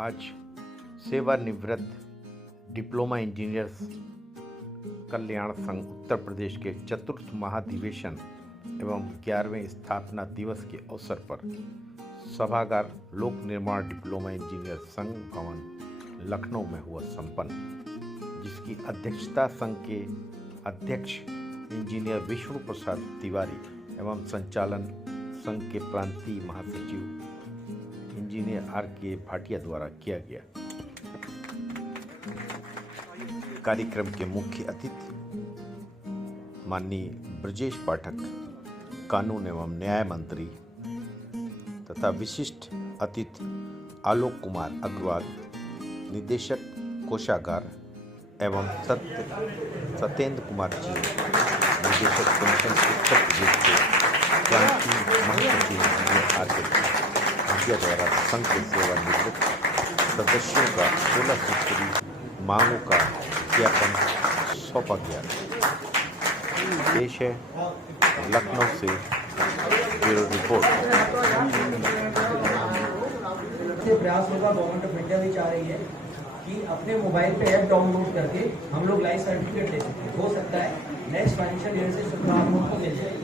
आज सेवानिवृत्त diploma engineers कल्याण संघ उत्तर प्रदेश के चतुर्थ महाधिवेशन एवं 11वें स्थापना दिवस के अवसर पर सभागार लोक निर्माण डिप्लोमा इंजीनियर संघ भवन लखनऊ में हुआ संपन्न, जिसकी अध्यक्षता संघ के अध्यक्ष इंजीनियर विष्णु प्रसाद तिवारी एवं संचालन संघ के प्रांतीय महासचिव इंजीनियर R.K. भाटिया द्वारा किया गया। कार्यक्रम के मुख्य अतिथि माननीय ब्रजेश पाठक, कानून एवं न्याय मंत्री तथा विशिष्ट अतिथि आलोक कुमार अग्रवाल, निदेशक कोषागार एवं सत्येंद्र कुमार जी, निदेशक पेंशन उत्तर प्रदेश के प्रांतीय महासचिव इंजीनियर R.K. भाटिया द्वारा संघ के सेवानिवृत्त सदस्यों का 16 सूत्री मांगों का ज्ञापन सौंपा गया। पेश है लखनऊ से ब्यूरो रिपोर्ट। प्रयास होगा, गवर्नमेंट ऑफ इंडिया भी चाह रही है कि अपने मोबाइल पे ऐप डाउनलोड करके हम लोग लाइफ सर्टिफिकेट ले सकते हैं। हो सकता है नेक्स्ट फाइनेंशियल ईयर से सुविधा आप लोगों को मिल जाए,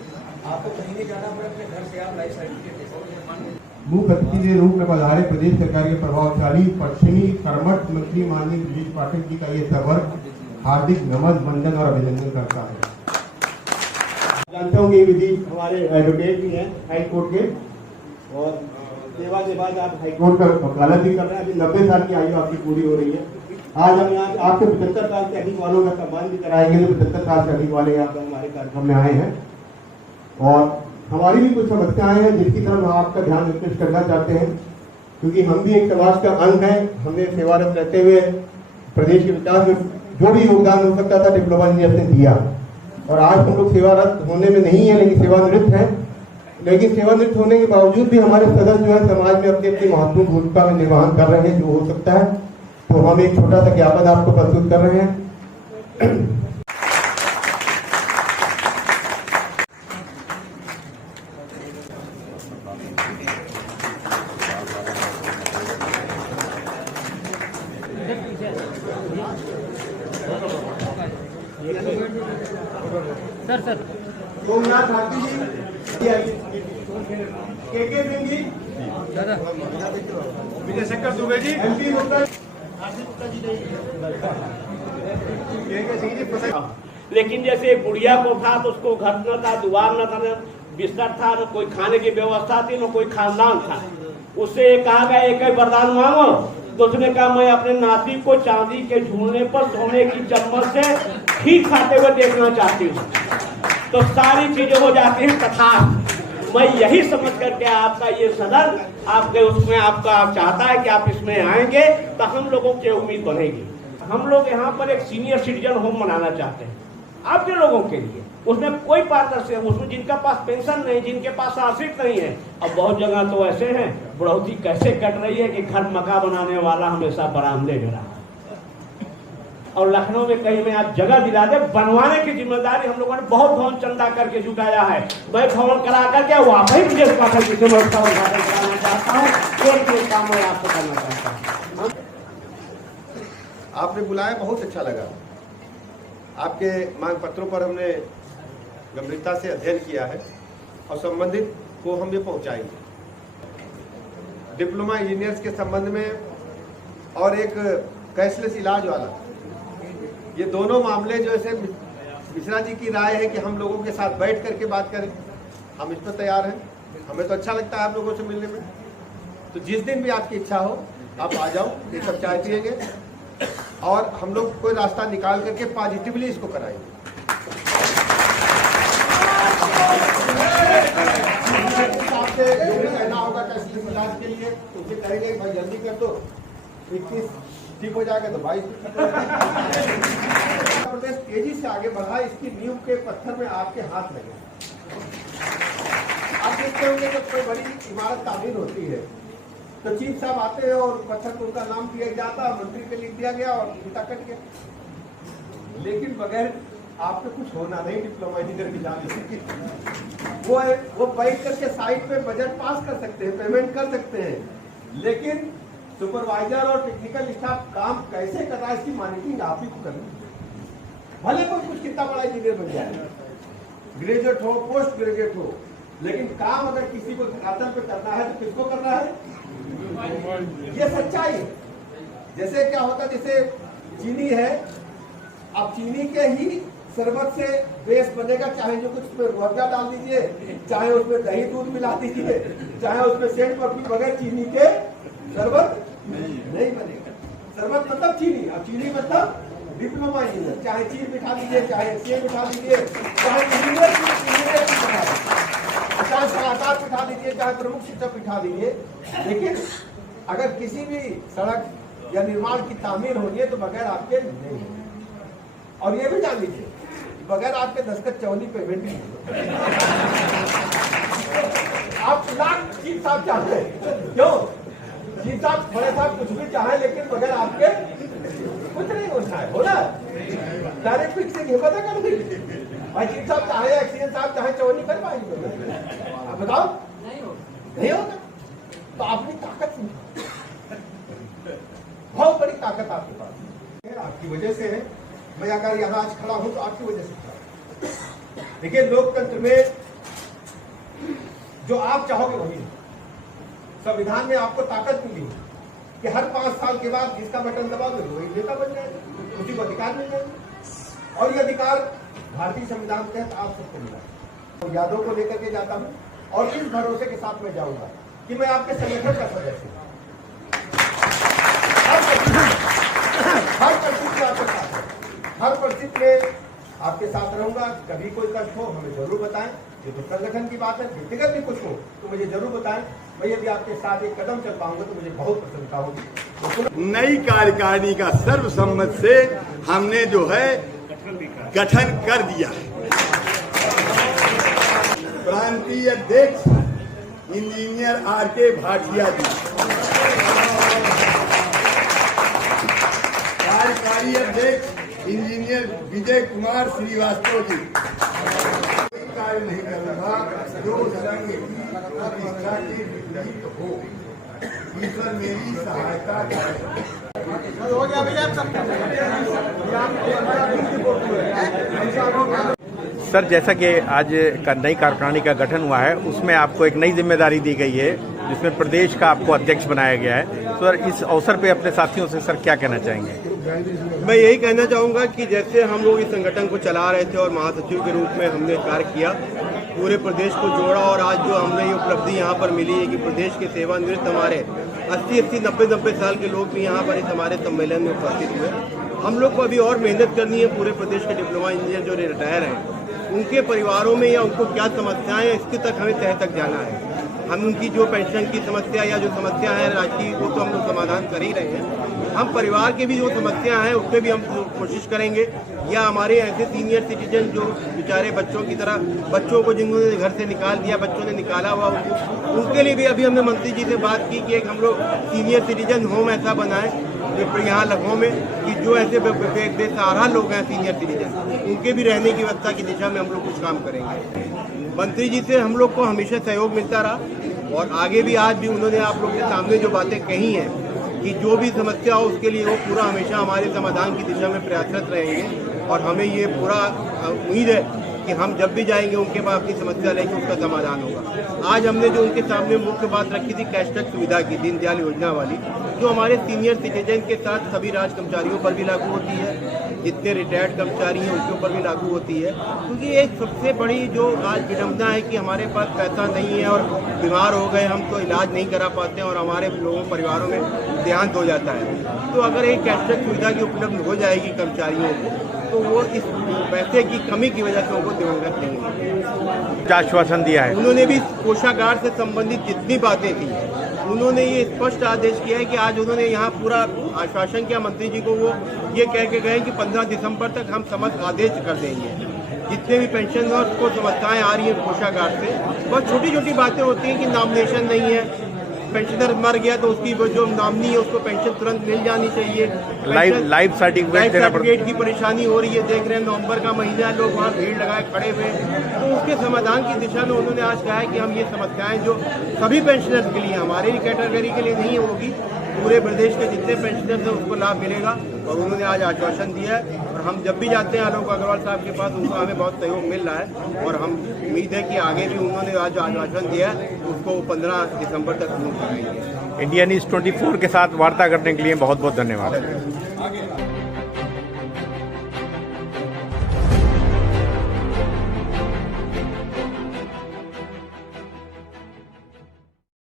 आपको कहीं नहीं जाना पड़े, अपने घर से आप लाइफ सर्टिफिकेट ले सकते हैं। मुख्य अतिथि के रूप में पधारे प्रदेश सरकार के प्रभावशाली पश्चिमी कर्मठ मंत्री माननीय ब्रजेश पाठक जी का ये सवर्ग हार्दिक नमन, वंदन और अभिनंदन करता है। जानते होंगे विधि हमारे एडवोकेट भी हैं हाई कोर्ट के, और सेवा के बाद आप हाई कोर्ट का वकालत भी कर रहे हैं। अभी 90 साल की आयु आपकी पूरी हो रही है। आज हम यहाँ आपसे 75 साल से अधिक वालों का सम्मान भी कराएंगे, जो 75 साल से अधिक वाले यहाँ पर हमारे कार्यक्रम में आए हैं। और हमारी भी कुछ समस्याएं हैं जिसकी तरफ हम आपका ध्यान निर्देश करना चाहते हैं, क्योंकि हम भी एक समाज का अंग है। हमने सेवारत रहते हुए प्रदेश के विकास में जो भी योगदान हो सकता था डिप्लोमा इंजीनियर ने दिया, और आज हम लोग सेवारत होने में नहीं है लेकिन सेवानिवृत्त हैं। लेकिन सेवानिवृत्त होने के बावजूद भी हमारे सदस्य जो है समाज में अपनी अपनी महत्वपूर्ण भूमिका में निर्वहन कर रहे हैं जो हो सकता है। तो हम एक छोटा सा ज्ञापन आपको प्रस्तुत कर रहे हैं। सर सोमनाथ भारती जी, के सिंह जी, विजय शंकर दुबे जी, MP उत्तर, लेकिन जैसे बुढ़िया को था तो उसको घर न था, दुआर न था, बिस्तर था, न कोई खाने की व्यवस्था थी, न कोई खानदान था। उससे कहा गया एक ही वरदान मांगो, तो उसने कहा मैं अपने नाती को चांदी के झूलने पर सोने की चम्मच से खीर खाते हुए देखना चाहती हूँ। तो सारी चीजें हो जाती हैं तथा मैं यही समझ करके आपका ये सदन आपके उसमें आपका चाहता है कि आप इसमें आएंगे तो हम लोगों की उम्मीद बढ़ेगी। हम लोग यहाँ पर एक सीनियर सिटीजन होम बनाना चाहते हैं आपके लोगों के लिए। उसमें कोई पारदर्शिता, उसमें जिनका पास पेंशन नहीं, जिनके पास आश्रित नहीं है। अब बहुत जगह तो ऐसे हैं बढ़ोतरी कैसे कट रही है कि घर मका बनाने वाला हमेशा बरामदे में रहा। और लखनऊ में कहीं में आप जगह दिला दे, बनवाने की जिम्मेदारी हम लोगों ने बहुत भवन चंदा करके जुटाया है। मैं भवन करा करके वाकई ब्रजेश पाठक जी से मैं उद्घाटन कराना चाहता हूँ, कोई काम मैं आपको करना चाहता हूँ। आपने बुलाया, बहुत अच्छा लगा। आपके मांग पत्रों पर हमने गंभीरता से अध्ययन किया है और संबंधित को हम ये पहुंचाएंगे। डिप्लोमा इंजीनियर्स के संबंध में और एक कैशलेस इलाज वाला, ये दोनों मामले जो ऐसे मिश्रा जी की राय है कि हम लोगों के साथ बैठ करके बात करें, हम इस पर तैयार हैं। हमें तो अच्छा लगता है आप लोगों से मिलने में। तो जिस दिन भी आपकी इच्छा हो आप आ जाओ, ये सब चाय पिएंगे और हम लोग कोई रास्ता निकाल करके पॉजिटिवली इसको कराएंगे। आपसे जो भी कहना होगा कैशलेस इलाज के लिए तो उसे कहेंगे भाई जल्दी कर दो, 21 ठीक हो जाएगा तो 22 प्रदेश तेजी से आगे बढ़ा, इसकी नींव के पत्थर में आपके हाथ लगे। आप देखते होंगे जब कोई बड़ी इमारत तामीर होती है तो चीफ साहब आते हैं और पत्थर को उनका नाम दिया जाता, मंत्री पे लिख दिया गया और पिता कट गया। लेकिन बगैर आपको कुछ होना नहीं डिप्लोमा इंजीनियर की जान। वो बैठ करके साइट पे बजट पास कर सकते हैं, पेमेंट कर सकते हैं, लेकिन सुपरवाइजर और टेक्निकल स्टाफ काम कैसे कर रहा है इसकी मॉनिटरिंग आप ही को करनी है। भले कोई कुछ कितना बड़ा इंजीनियर बन जाए, ग्रेजुएट हो, पोस्ट ग्रेजुएट हो, लेकिन काम अगर किसी को धरातल पे करना है तो किसको करना है? ये सच्चाई है। जैसे क्या होता है, जैसे चीनी है, अब चीनी के ही शरबत से बेस बनेगा, चाहे जो कुछ उसमें रूअफ़ज़ा डाल दीजिए, चाहे उसमें दही दूध मिला दीजिए, चाहे उसमें सेंट परफ्यूम, बगैर चीनी के शरबत नहीं बनेगा। शरबत मतलब चीनी, अब चीनी मतलब डिप्लोमा इंजीनियर, चाहे चीन बिठा दीजिए, चाहे सीए बिठा दीजिए, चाहे इंजीनियर बिठा दीजिए, चाहे सलाहकार बिठा दीजिए, चाहे प्रमुख शिक्षक बिठा दीजिए, लेकिन अगर किसी भी सड़क या निर्माण की तामीर होनी है तो बगैर आपके नहीं है। और ये भी जान लीजिए, बगैर आपके दस्तखत चवन्नी पेमेंट नहीं होगा। आप लाख चीफ साहब चाहते हैं, क्यों? चीफ साहब, बड़े साहब कुछ भी चाहे, लेकिन बगैर आपके कुछ नहीं होता है, बोला डायरेक्ट फिक्सिंग है, पता कर दीजिए भाई। चीफ साहब चाहे, एक्सीडेंट साहब चाहे, चवन्नी कर पाएंगे? आप बताओ, नहीं होगा। तो अपनी ताकत बहुत बड़ी ताकत आपके पास है, आपकी वजह से है। मैं अगर यहाँ आज खड़ा हूं तो आपकी वजह से खड़ा हूं। देखिए, लोकतंत्र में जो आप चाहोगे वही है। संविधान में आपको ताकत मिली है कि हर 5 साल के बाद जिसका बटन दबाओगे वही नेता बन जाएगा, उसी को अधिकार मिल जाएगा। और ये अधिकार भारतीय संविधान के तहत आप सबको मिला। यादों को लेकर के जाता हूं और इस भरोसे के साथ मैं जाऊंगा कि मैं आपके संगठन का सदस्य हूं। हर परिस्थिति में आपके साथ है, हर परिस्थिति में आपके साथ रहूंगा। कभी कोई कष्ट हो हमें जरूर बताएं, ये तो संगठन की बात है। व्यक्तिगत भी कुछ हो तो मुझे जरूर बताएं। मैं यदि आपके साथ एक कदम चल पाऊंगा तो मुझे बहुत प्रसन्नता होगी। नई कार्यकारिणी का सर्वसम्मत से हमने जो है गठन कर दिया है। प्रांतीय अध्यक्ष इंजीनियर आर.के. भाटिया जी, कार्यकारी अध्यक्ष इंजीनियर विजय कुमार श्रीवास्तव जी। कार्य नहीं करूंगा जो संघ की प्रतिष्ठा के विपरीत हो। ईश्वर मेरी सहायता करें। सर, जैसा कि आज का नई कार्यकारिणी का गठन हुआ है, उसमें आपको एक नई जिम्मेदारी दी गई है जिसमें प्रदेश का आपको अध्यक्ष बनाया गया है। तो सर, इस अवसर पे अपने साथियों से सर क्या कहना चाहेंगे? मैं यही कहना चाहूँगा कि जैसे हम लोग इस संगठन को चला रहे थे और महासचिव के रूप में हमने कार्य किया, पूरे प्रदेश को जोड़ा, और आज जो हमें ये उपलब्धि यहाँ पर मिली है कि प्रदेश के सेवानिवृत्त हमारे 80-80, 90-90 साल के लोग भी यहाँ पर इस हमारे सम्मेलन में उपस्थित हुए। हम लोग को अभी और मेहनत करनी है। पूरे प्रदेश के डिप्लोमा इंजीनियर जो रिटायर हैं, उनके परिवारों में या उनको क्या समस्याएं हैं, इसके तक हमें तह तक जाना है। हम उनकी जो पेंशन की समस्या या जो समस्या है राजकीय, वो तो हम लोग समाधान कर ही रहे हैं। हम परिवार के भी जो समस्या हैं उस पर भी हम कोशिश करेंगे, या हमारे ऐसे सीनियर सिटीजन जो बेचारे बच्चों की तरह, बच्चों को जिन्होंने घर से निकाल दिया, बच्चों ने निकाला हुआ, उनके लिए भी अभी हमने मंत्री जी से बात की कि एक हम लोग सीनियर सिटीजन होम ऐसा बनाएं यहाँ लखनऊ में, कि जो ऐसे बेसहारा लोग हैं सीनियर सिटीजन, उनके भी रहने की व्यवस्था की दिशा में हम लोग कुछ काम करेंगे। मंत्री जी से हम लोग को हमेशा सहयोग मिलता रहा, और आगे भी आज भी उन्होंने आप लोग के सामने जो बातें कही हैं कि जो भी समस्या हो उसके लिए वो पूरा हमेशा हमारे समाधान की दिशा में प्रयासरत रहेंगे। और हमें ये पूरा उम्मीद है कि हम जब भी जाएंगे उनके पास अपनी समस्या लेकर उसका समाधान होगा। आज हमने जो उनके सामने मुख्य बात रखी थी कैशबैक सुविधा की, दीनदयाल योजना वाली, जो हमारे सीनियर सिटीजन के साथ सभी राज कर्मचारियों पर भी लागू होती है, जितने रिटायर्ड कर्मचारी हैं उनके ऊपर भी लागू होती है। क्योंकि एक सबसे बड़ी जो आज विडम्बना है कि हमारे पास पैसा नहीं है और बीमार हो गए हम तो इलाज नहीं करा पाते हैं और हमारे लोगों परिवारों में देहांत हो जाता है। तो अगर एक कैशबैक सुविधा की उपलब्ध हो जाएगी कर्मचारियों को, तो वो इस पैसे की कमी की वजह से उनको दिवंगत नहीं होंगे। क्या आश्वासन दिया है उन्होंने भी? कोषागार से संबंधित जितनी बातें थी उन्होंने ये स्पष्ट आदेश किया है कि आज उन्होंने यहाँ पूरा आश्वासन किया मंत्री जी को, वो ये कह के गए कि 15 दिसंबर तक हम समस्त आदेश कर देंगे। जितने भी पेंशन को समस्याएं आ रही हैं कोषागार से, बहुत छोटी छोटी बातें होती हैं कि नॉमिनेशन नहीं है, पेंशनर मर गया तो उसकी जो नॉमिनी है उसको पेंशन तुरंत मिल जानी चाहिए, लाइफ सर्टिफिकेट की परेशानी हो रही है। देख रहे हैं नवंबर का महीना, लोग वहाँ भीड़ लगाए खड़े हुए, तो उसके समाधान की दिशा में उन्होंने आज कहा है कि हम ये समस्याएं जो सभी पेंशनर्स के लिए, हमारे कैटेगरी के लिए नहीं होगी, पूरे प्रदेश के जितने पेंशनर्स हैं उसको लाभ मिलेगा और उन्होंने आज आश्वासन दिया है। और हम जब भी जाते हैं आलोक अग्रवाल साहब के पास उनको हमें बहुत सहयोग मिल रहा है और हम उम्मीद है कि आगे भी उन्होंने आज आश्वासन दिया है उसको 15 दिसंबर तक पूर्ण कराएंगे। इंडिया न्यूज़ 24 के साथ वार्ता करने के लिए बहुत बहुत धन्यवाद।